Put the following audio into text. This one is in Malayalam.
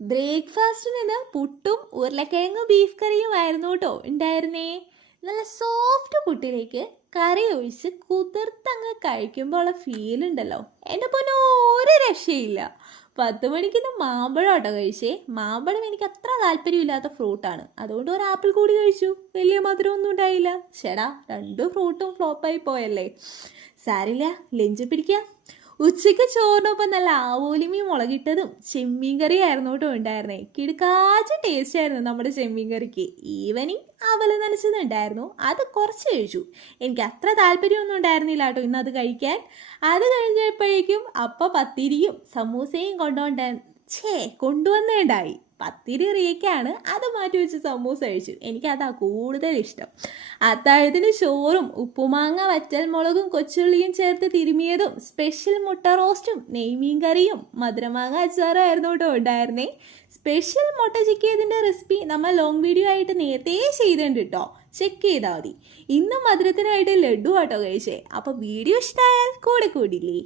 ബ്രേക്ക്ഫാസ്റ്റിന് പുട്ടും ഉരുളക്കിഴങ്ങും ബീഫ് കറിയും ആയിരുന്നു കേട്ടോ ഉണ്ടായിരുന്നേ. നല്ല സോഫ്റ്റ് പുട്ടിലേക്ക് കറി ഒഴിച്ച് കുതിർത്തങ്ങ് കഴിക്കുമ്പോൾ ഉള്ള ഫീൽ ഉണ്ടല്ലോ, എൻ്റെ പൊന്നോ, ഒരു രക്ഷയില്ല. 10 മണിക്ക് മാമ്പഴം കേട്ടോ കഴിച്ചേ. മാമ്പഴം എനിക്ക് അത്ര താല്പര്യമില്ലാത്ത ഫ്രൂട്ടാണ്, അതുകൊണ്ട് ഒരു ആപ്പിൾ കൂടി കഴിച്ചു. വലിയ മധുരമൊന്നും ഉണ്ടായില്ല. ചേടാ, 2 ഫ്രൂട്ടും ഫ്ലോപ്പായി പോയല്ലേ. സാരില്ല, ലഞ്ച് പിടിക്കാം. ഉച്ചയ്ക്ക് ചോറിനൊപ്പം നല്ല ആവോലിമീൻ മുളകിട്ടതും ചെമ്മീൻ കറിയായിരുന്നു കേട്ടോ ഉണ്ടായിരുന്നേ. കിടുക്കാച്ച ടേസ്റ്റ് ആയിരുന്നു നമ്മുടെ ചെമ്മീൻ കറിക്ക്. ഈവനിങ് അവല് നനച്ചതുണ്ടായിരുന്നു, അത് കുറച്ച് കഴിച്ചു. എനിക്ക് അത്ര താല്പര്യമൊന്നും ഉണ്ടായിരുന്നില്ല കേട്ടോ ഇന്ന് അത് കഴിക്കാൻ. അത് കഴിഞ്ഞപ്പോഴേക്കും പത്തിരിയും സമൂസയും കൊണ്ടുവന്നേണ്ടായി. പത്തിരി റിയക്കാണ്, അത് മാറ്റി വെച്ച് സമൂസ കഴിച്ചു. എനിക്കതാ കൂടുതൽ ഇഷ്ടം. അത്താഴത്തിന് ചോറും ഉപ്പുമാങ്ങ വറ്റൽ മുളകും കൊച്ചുള്ളിയും ചേർത്ത് തിരുമിയതും സ്പെഷ്യൽ മുട്ട റോസ്റ്റും നെയ്മീൻ കറിയും മധുരമാങ്ങ അച്ചാറും ആയിരുന്നു കേട്ടോ ഉണ്ടായിരുന്നേ. സ്പെഷ്യൽ മുട്ട ചിക്കിയതിൻ്റെ റെസിപ്പി നമ്മൾ ലോങ് വീഡിയോ ആയിട്ട് നേരത്തെ ചെയ്തിട്ടുണ്ട് കേട്ടോ, ചെക്ക് ചെയ്താൽ മതി. ഇന്ന് മധുരത്തിനായിട്ട് ലഡു ആട്ടോ കഴിച്ചേ. അപ്പോൾ വീഡിയോ ഇഷ്ടമായാൽ കൂടെ കൂടില്ലേ.